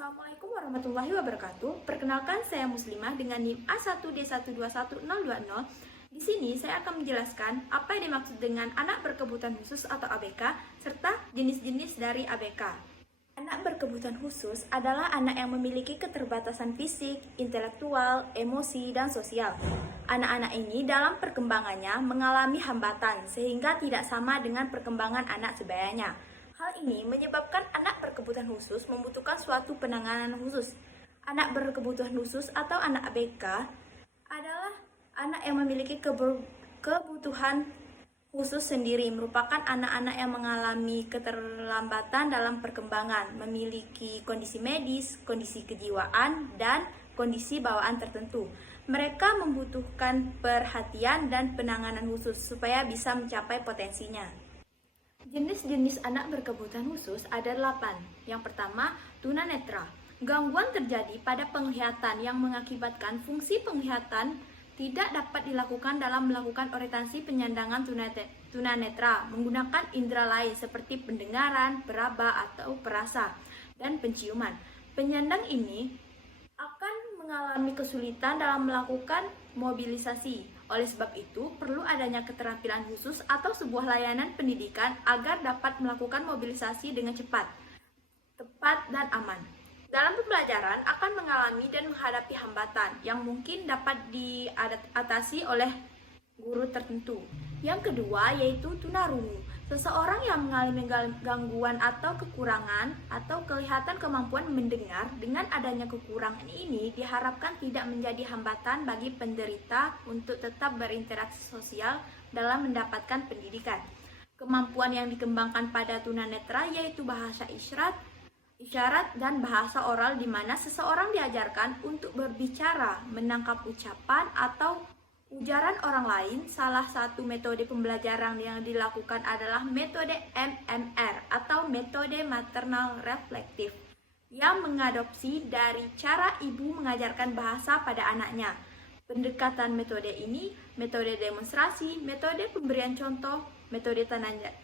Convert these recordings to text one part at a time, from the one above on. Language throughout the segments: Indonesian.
Assalamualaikum warahmatullahi wabarakatuh. Perkenalkan, saya Muslimah dengan NIM A1D121020. Di sini saya akan menjelaskan apa yang dimaksud dengan anak berkebutuhan khusus atau ABK serta jenis-jenis dari ABK. Anak berkebutuhan khusus adalah anak yang memiliki keterbatasan fisik, intelektual, emosi, dan sosial. Anak-anak ini dalam perkembangannya mengalami hambatan sehingga tidak sama dengan perkembangan anak sebayanya. Hal ini menyebabkan anak berkebutuhan khusus membutuhkan suatu penanganan khusus. Anak berkebutuhan khusus atau anak ABK adalah anak yang memiliki kebutuhan khusus sendiri, merupakan anak-anak yang mengalami keterlambatan dalam perkembangan, memiliki kondisi medis, kondisi kejiwaan, dan kondisi bawaan tertentu. Mereka membutuhkan perhatian dan penanganan khusus supaya bisa mencapai potensinya. Jenis-jenis anak berkebutuhan khusus ada 8. Yang pertama, tunanetra. Gangguan terjadi pada penglihatan yang mengakibatkan fungsi penglihatan tidak dapat dilakukan dalam melakukan orientasi penyandangan tunanetra menggunakan indera lain seperti pendengaran, peraba atau perasa, dan penciuman. Penyandang ini akan mengalami kesulitan dalam melakukan mobilisasi. Oleh sebab itu, perlu adanya keterampilan khusus atau sebuah layanan pendidikan agar dapat melakukan mobilisasi dengan cepat, tepat, dan aman. Dalam pembelajaran akan mengalami dan menghadapi hambatan yang mungkin dapat diatasi oleh guru tertentu. Yang kedua yaitu tunarungu. Seseorang yang mengalami gangguan atau kekurangan atau kelihatan kemampuan mendengar, dengan adanya kekurangan ini diharapkan tidak menjadi hambatan bagi penderita untuk tetap berinteraksi sosial dalam mendapatkan pendidikan. Kemampuan yang dikembangkan pada tunanetra yaitu bahasa isyarat dan bahasa oral, di mana seseorang diajarkan untuk berbicara, menangkap ucapan atau ujaran orang lain. Salah satu metode pembelajaran yang dilakukan adalah metode MMR atau metode maternal reflektif yang mengadopsi dari cara ibu mengajarkan bahasa pada anaknya. Pendekatan metode ini metode demonstrasi, metode pemberian contoh, metode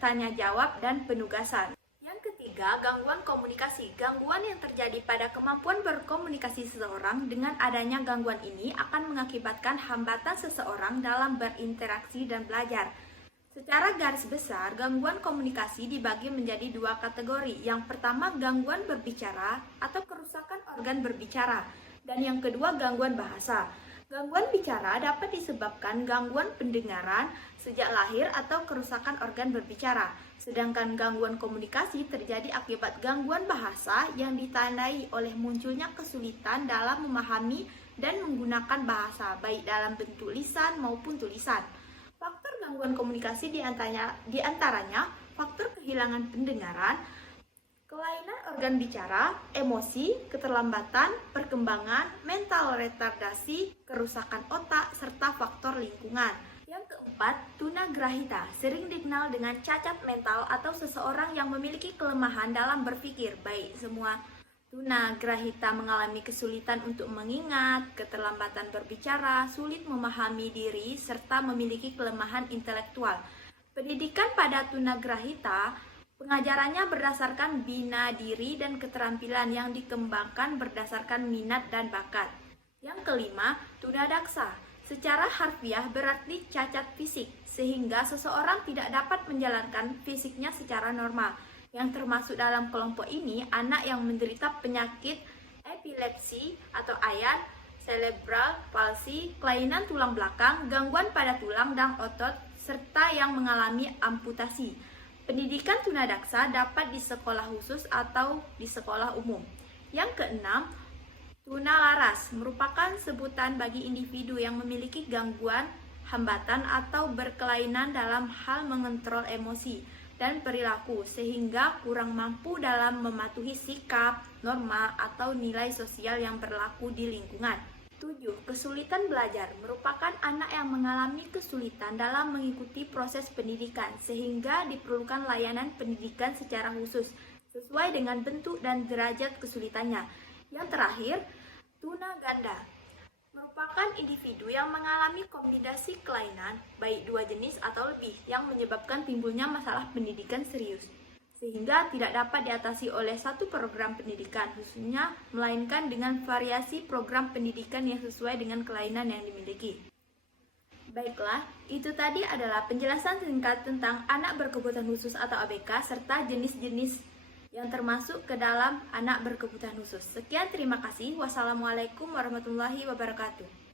tanya jawab, dan penugasan. Yang ketiga, gangguan komunikasi. Gangguan yang terjadi pada kemampuan berkomunikasi seseorang. Dengan adanya gangguan ini akan mengakibatkan hambatan seseorang dalam berinteraksi dan belajar. Secara garis besar, gangguan komunikasi dibagi menjadi 2 kategori. Yang pertama, gangguan berbicara atau kerusakan organ berbicara, dan yang kedua, gangguan bahasa. Gangguan bicara dapat disebabkan gangguan pendengaran sejak lahir atau kerusakan organ berbicara. Sedangkan gangguan komunikasi terjadi akibat gangguan bahasa yang ditandai oleh munculnya kesulitan dalam memahami dan menggunakan bahasa, baik dalam bentuk lisan maupun tulisan. Faktor gangguan komunikasi diantaranya faktor kehilangan pendengaran, kelainan organ bicara, emosi, keterlambatan, perkembangan, mental retardasi, kerusakan otak, serta faktor lingkungan. Yang keempat, tunagrahita, sering dikenal dengan cacat mental atau seseorang yang memiliki kelemahan dalam berpikir. Baik semua tunagrahita mengalami kesulitan untuk mengingat, keterlambatan berbicara, sulit memahami diri, serta memiliki kelemahan intelektual. Pendidikan pada tunagrahita, pengajarannya berdasarkan bina diri dan keterampilan yang dikembangkan berdasarkan minat dan bakat. Yang kelima, tunadaksa. Secara harfiah berarti cacat fisik, sehingga seseorang tidak dapat menjalankan fisiknya secara normal. Yang termasuk dalam kelompok ini, anak yang menderita penyakit epilepsi atau AYA, cerebral palsy, kelainan tulang belakang, gangguan pada tulang dan otot, serta yang mengalami amputasi. Pendidikan tunadaksa dapat di sekolah khusus atau di sekolah umum. Yang keenam, tunalaras merupakan sebutan bagi individu yang memiliki gangguan, hambatan, atau berkelainan dalam hal mengontrol emosi dan perilaku sehingga kurang mampu dalam mematuhi sikap, norma, atau nilai sosial yang berlaku di lingkungan. 7. Kesulitan belajar merupakan anak yang mengalami kesulitan dalam mengikuti proses pendidikan sehingga diperlukan layanan pendidikan secara khusus sesuai dengan bentuk dan derajat kesulitannya. Yang terakhir, tunaganda merupakan individu yang mengalami kombinasi kelainan baik 2 jenis atau lebih yang menyebabkan timbulnya masalah pendidikan serius. sehingga tidak dapat diatasi oleh satu program pendidikan khususnya, melainkan dengan variasi program pendidikan yang sesuai dengan kelainan yang dimiliki. Baiklah, itu tadi adalah penjelasan singkat tentang anak berkebutuhan khusus atau ABK serta jenis-jenis yang termasuk ke dalam anak berkebutuhan khusus. Sekian, terima kasih. Wassalamualaikum warahmatullahi wabarakatuh.